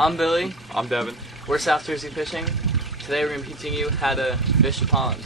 I'm Billy. I'm Devin. We're South Jersey Fishing. Today we're going to be teaching you how to fish a pond.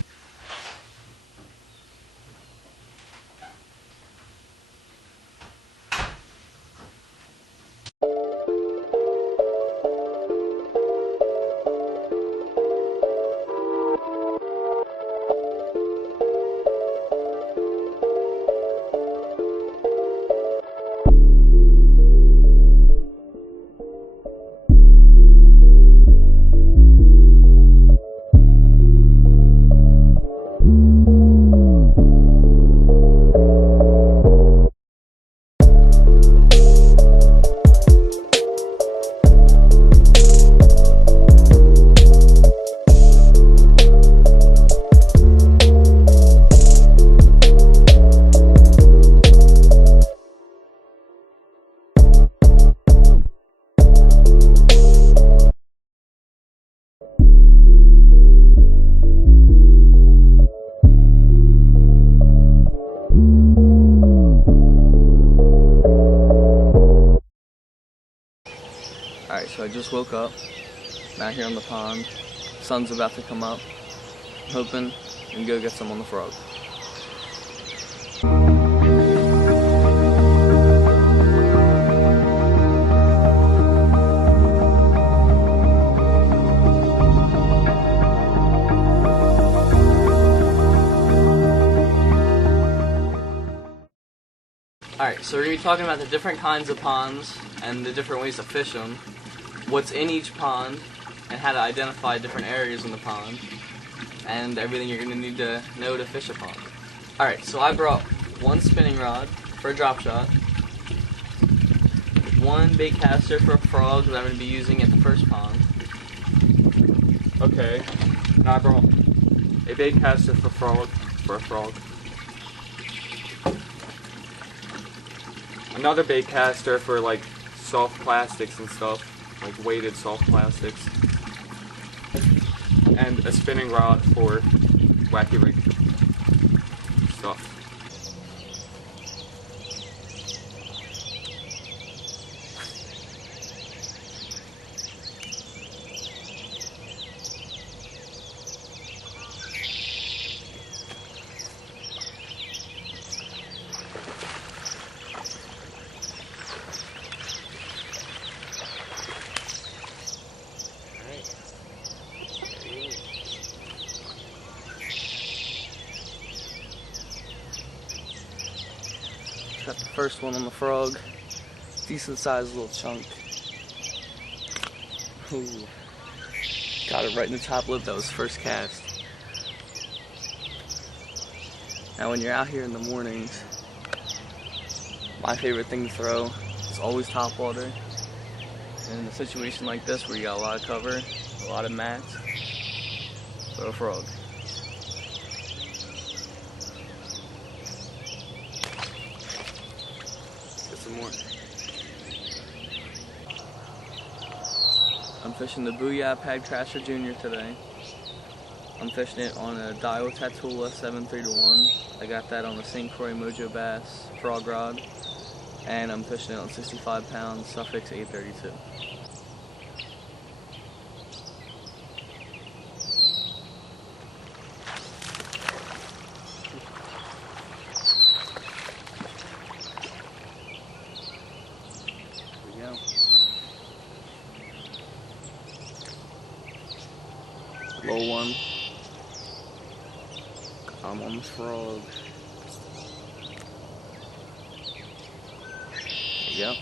Alright, so I just woke up. I'm out here on the pond. Sun's about to come up. I'm hoping we can go get some on the frog. Alright, so we're going to be talking about the different kinds of ponds and the different ways to fish them, what's in each pond, and how to identify different areas in the pond, and everything you're going to need to know to fish a pond. Alright, so I brought one spinning rod for a drop shot, one bait caster for a frog that I'm going to be using at the first pond. Okay. And I brought a bait caster for a frog. Another bait caster for like soft plastics and stuff, like weighted soft plastics. And a spinning rod for wacky rig stuff. Got the first one on the frog. Decent sized little chunk. Ooh. Got it right in the top lip. That was first cast. Now when you're out here in the mornings, my favorite thing to throw is always top water. And in a situation like this where you got a lot of cover, a lot of mats, throw a frog. Some more. I'm fishing the Booyah Pad Crasher Jr. today. I'm fishing it on a Daiwa Tatula 7-3-1. I got that on the St. Croix Mojo Bass frog rod. And I'm fishing it on 65 pound Suffix 832. Low one. I'm on the frog. There you go.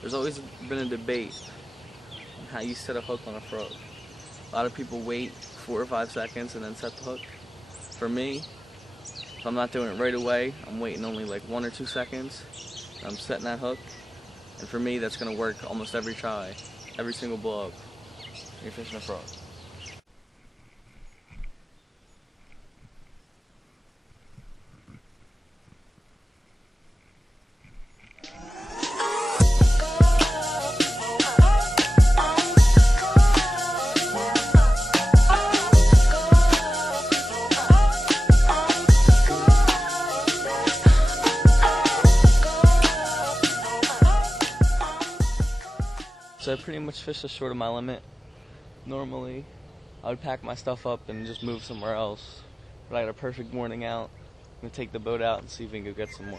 There's always been a debate on how you set a hook on a frog. A lot of people wait 4 or 5 seconds and then set the hook. For me, if I'm not doing it right away, I'm waiting only like 1 or 2 seconds. I'm setting that hook, and for me that's going to work almost every try, every single blow up. You're fishing a frog. So I pretty much fish short of my limit. Normally, I would pack my stuff up and just move somewhere else. But I had a perfect morning out. I'm gonna take the boat out and see if we can go get some more.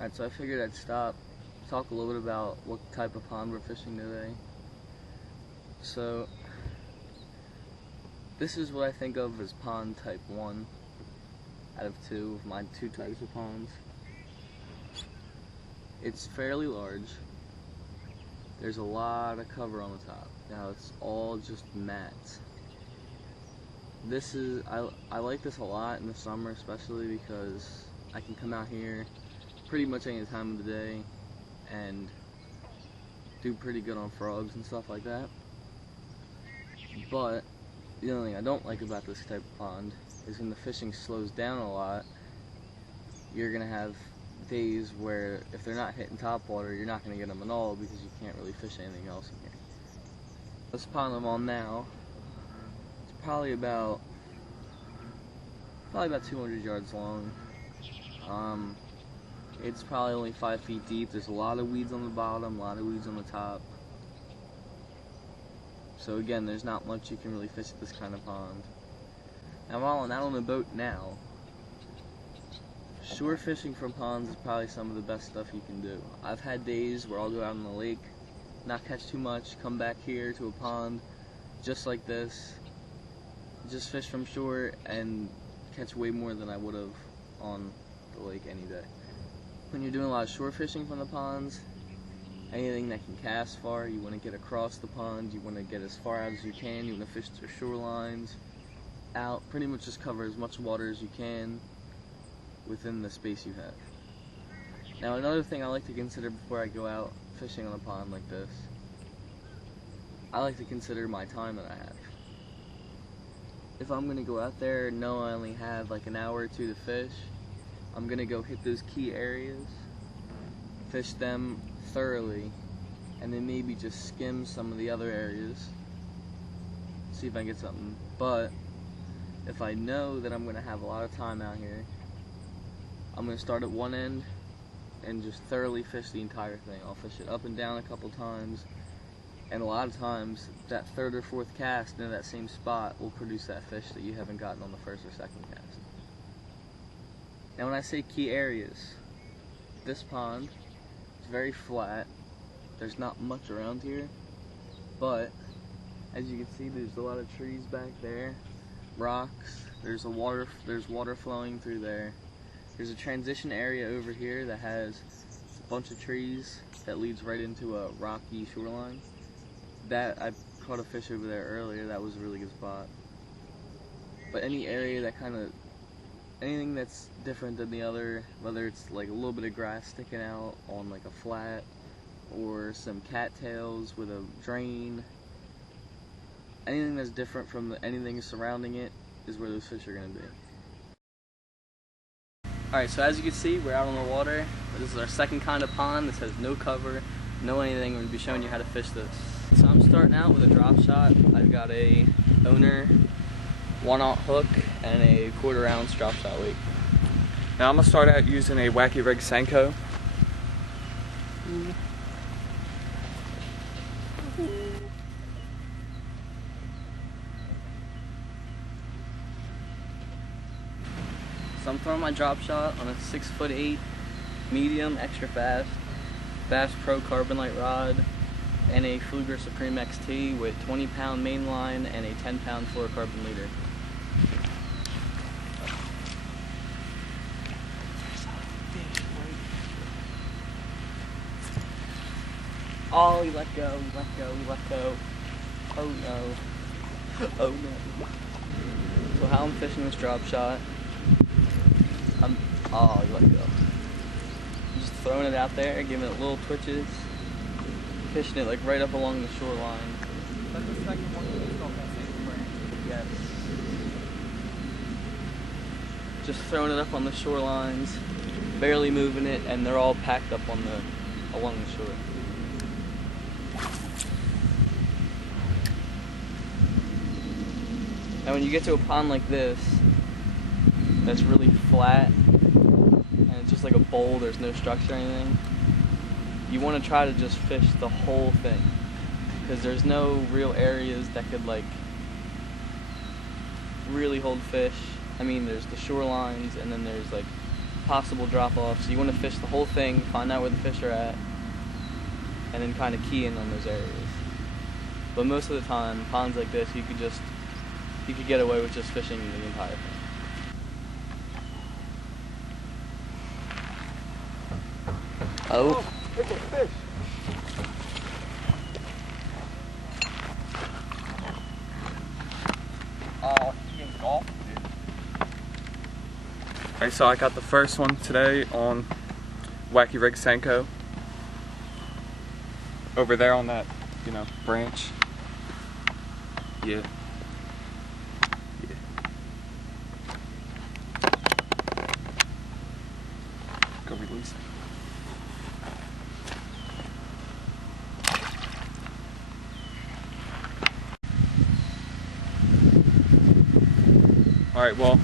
Alright, so I figured I'd stop, talk a little bit about what type of pond we're fishing today. So, this is what I think of as pond type 1 out of 2 of my 2 types of ponds. It's fairly large. There's a lot of cover on the top. Now it's all just mats. This is, I like this a lot in the summer, especially because I can come out here pretty much any time of the day and do pretty good on frogs and stuff like that. But the only thing I don't like about this type of pond is when the fishing slows down a lot, you're gonna have days where if they're not hitting top water, you're not gonna get them at all because you can't really fish anything else in here. This pond I'm on now, it's probably about 200 yards long. It's probably only 5 feet deep. There's a lot of weeds on the bottom, a lot of weeds on the top. So again, there's not much you can really fish at this kind of pond. Now while I'm out on the boat now, shore fishing from ponds is probably some of the best stuff you can do. I've had days where I'll go out on the lake, not catch too much, come back here to a pond just like this, just fish from shore and catch way more than I would have on the lake any day. When you're doing a lot of shore fishing from the ponds, anything that can cast far, you want to get across the pond, you want to get as far out as you can, you want to fish their shorelines, out, pretty much just cover as much water as you can within the space you have. Now another thing I like to consider before I go out fishing on a pond like this, I like to consider my time that I have. If I'm going to go out there and know I only have like an hour or two to fish, I'm going to go hit those key areas, fish them thoroughly, and then maybe just skim some of the other areas, see if I can get something. But if I know that I'm going to have a lot of time out here, I'm going to start at one end and just thoroughly fish the entire thing. I'll fish it up and down a couple times, and a lot of times that third or fourth cast into that same spot will produce that fish that you haven't gotten on the first or second cast. Now when I say key areas, this pond is very flat. There's not much around here, but as you can see, there's a lot of trees back there, rocks, there's water flowing through there. There's a transition area over here that has a bunch of trees that leads right into a rocky shoreline. That I caught a fish over there earlier. That was a really good spot. But any area that anything that's different than the other, whether it's like a little bit of grass sticking out on like a flat, or some cattails with a drain, anything that's different from anything surrounding it is where those fish are going to be. Alright, so as you can see, we're out on the water. This is our second kind of pond. This has no cover, no anything. We're going to be showing you how to fish this. So I'm starting out with a drop shot. I've got a Owner 1/0 hook and a 1/4 ounce drop shot weight. Now I'm going to start out using a Wacky Rig Senko. So I'm throwing my drop shot on a 6'8" medium extra fast Bass Pro Carbonite rod and a Pflueger Supreme XT with 20-pound main line and a 10-pound fluorocarbon leader. Oh, he let go, he let go, he let go. Oh no. Oh no. So how I'm fishing this drop shot, oh, you let go. Just throwing it out there, giving it little twitches, fishing it like right up along the shoreline. That's the second one that's on that same frame. Yes. Just throwing it up on the shorelines, barely moving it, and they're all packed up on along the shore. And when you get to a pond like this, that's really flat, and it's just like a bowl, there's no structure or anything, you want to try to just fish the whole thing, because there's no real areas that could like really hold fish. I mean, there's the shorelines, and then there's like possible drop-offs. So you want to fish the whole thing, find out where the fish are at, and then kind of key in on those areas. But most of the time, ponds like this, you could get away with just fishing the entire thing. Oh, it's a fish. Oh, he engulfed it. Alright, so I got the first one today on Wacky Rig Senko. Over there on that, branch. Yeah. Go release it. Alright, well,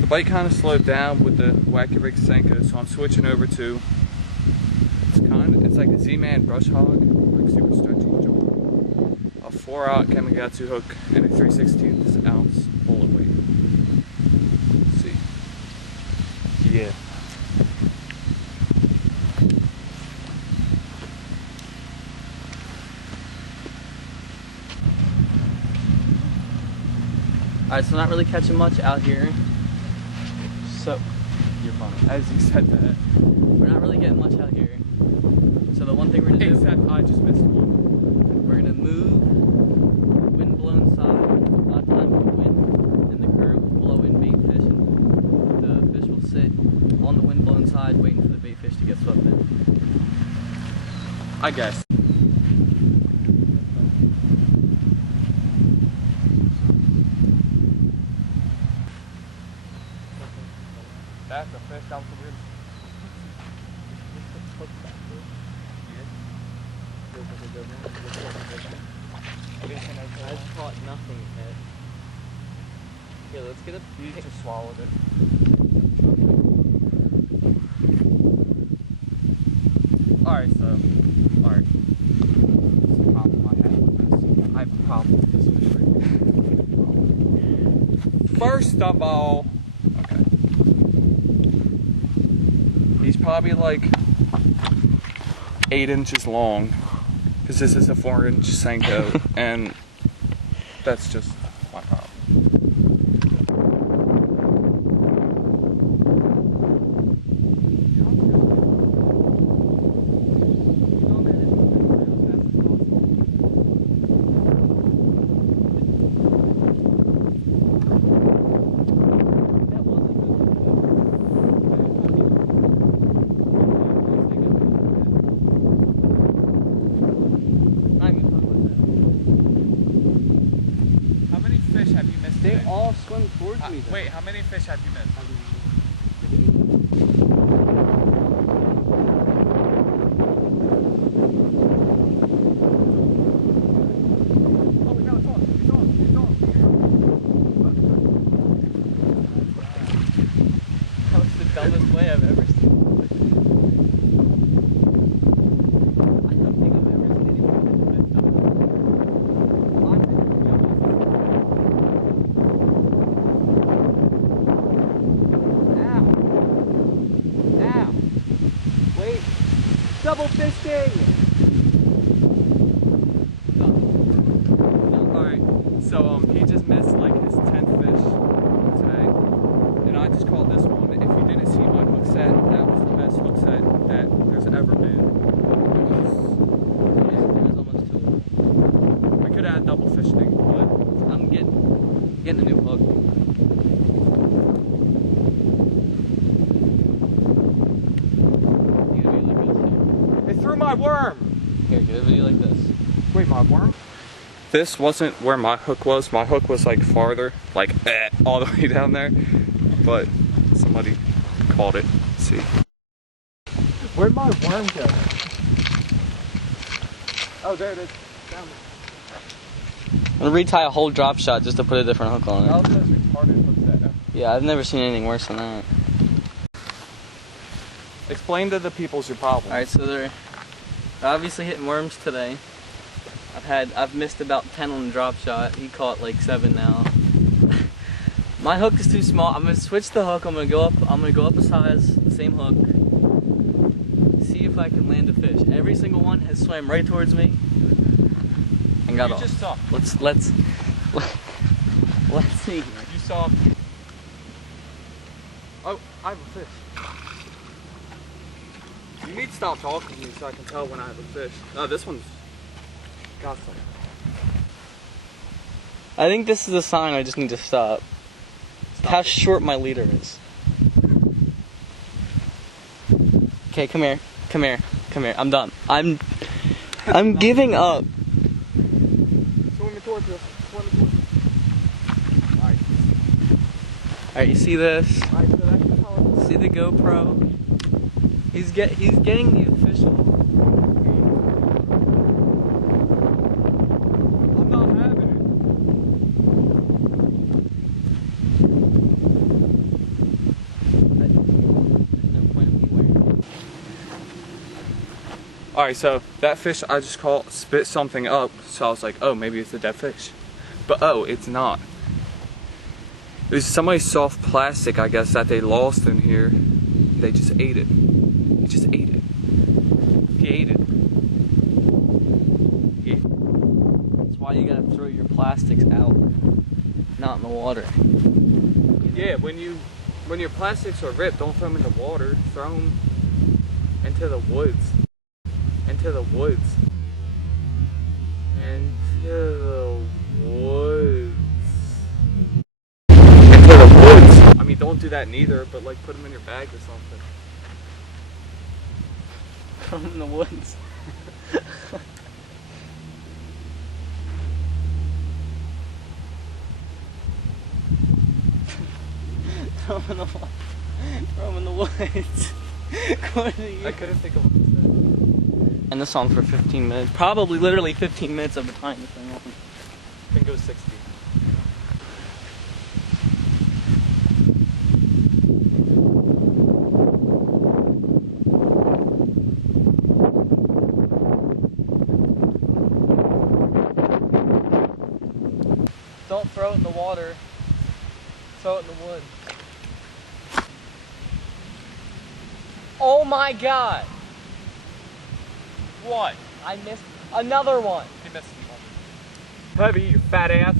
the bite kind of slowed down with the Wacky Rig Senko, so I'm switching over to, it's like a Z-Man brush hog, like super stretchy joint. A 4/0 Kamigatsu hook and a 3/16 ounce bullet weight. Let's see. Yeah. Alright, so not really catching much out here. So, You're funny. As you said that. we're not really getting much out here. So the one thing we're gonna do, Except I just missed one. we're gonna move the wind-blown side. A lot of times the wind and the current will blow in bait fish, and the fish will sit on the wind-blown side waiting for the bait fish to get swept in. I guess. That's a fish out the wind. I've caught nothing yet. Here, let's get a You pic. just swallowed it. Alright, so, alright. This is a problem I have with this. I have a problem with this fish right here. First of all, okay. He's probably like 8 inches long, because this is a 4-inch Senko, and that's just my problem. all swim towards me. Wait, how many fish have you missed? Oh, we got a talk. He's on. That was the dumbest way I've ever seen. I don't think I've ever seen anyone that dumb. Ow! Wait! Double fisting! Alright, so he just missed like his 10th fish today. And I just caught this one. If you didn't see my hook set, that was the best hook set that there's ever been. There was almost two. We could add double fishing, but I'm getting a new hook. You gotta do like this. it threw my worm! Here, get a video like this. Wait, my worm? This wasn't where my hook was. My hook was like farther, like all the way down there. But somebody called it. Let's see. Where'd my worm go? Oh, there it is. Down I'm gonna retie a whole drop shot just to put a different hook on it. That was the most retarded hook set. Yeah, I've never seen anything worse than that. Explain to the peoples your problem. Alright, so they're obviously hitting worms today. I've missed about 10 on the drop shot. He caught like 7 now. My hook is too small. I'm gonna switch the hook. I'm gonna go up a size, the same hook. See if I can land a fish. Every single one has swam right towards me and got You off. just suck. Let's see. You suck. Oh, I have a fish. You need to stop talking to me so I can tell when I have a fish. Oh, this one's got some. I think this is a sign I just need to stop. How short my leader is. Okay, come here. I'm done. I'm giving up. Swimming towards us. Alright. Alright, you see this? Alright, so that's the color. See the GoPro? He's getting the official. I'm not having it. Alright, so that fish I just caught spit something up, so I was like, oh, maybe it's a dead fish. But oh, it's not. It was somebody's soft plastic, I guess, that they lost in here. They just ate it. He just ate it. He ate it. He ate it. That's why you gotta throw your plastics out, not in the water. Yeah, when your plastics are ripped, don't throw them in the water. Throw them into the woods. Into the woods. Into the woods. Into the woods. I mean, don't do that neither, but like put them in your bag or something. From in the woods. Throw him in the woods. I couldn't think of what to say. And this song for 15 minutes. Probably literally 15 minutes of the time this thing on. I think it was 60. Don't throw it in the water. Throw it in the wood. Oh my god! What? I missed another one. You missed one. Heavy, you fat ass.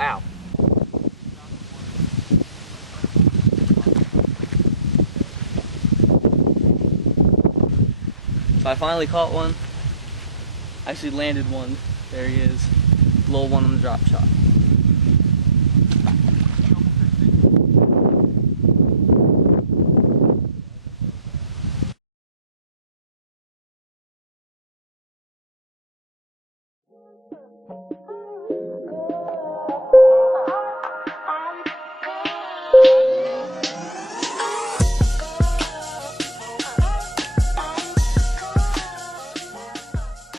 Ow. So I finally caught one. Actually landed one. There he is. Little one on the drop shot.